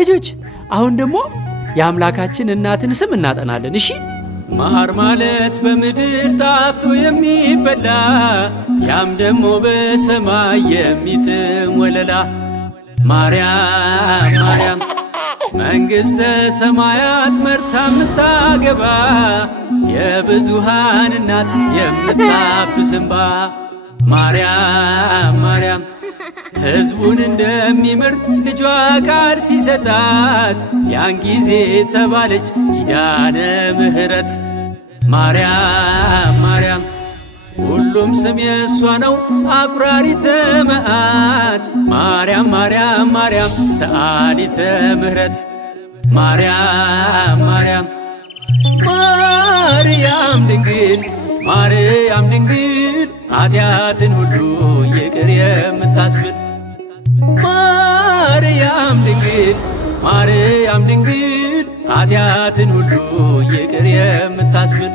ልጆች አሁን ደግሞ የአምላካችን እናትን ስም እናጠናለን እሺ ማር ማለት በምድር ታፍቶ የሚበላ ያም ደግሞ በሰማይ የሚጥም ወለላ ማርያም ማርያም መንግስተ ሰማያት መርታ ምታገባ የብዙሃን እናት የምታብስ እንባ ማርያም ማርያም ሕዝቡን እንደሚምር ልጇ ቃል ሲሰጣት ያን ጊዜ ተባለች ኪዳነ ምህረት ማርያም ማርያም ሁሉም ስም የሷ ነው አቁራሪተ መዓት ማርያም ማርያም ማርያም ሰዓሊተ ምህረት ማርያም ማርያም ማርያም ድንግል ማርያም ድንግል ኃጢአትን ሁሉ ይቅር የምታስብል ማርያም ድንግል ኃጢአትን ሁሉ ይቅር የምታስብል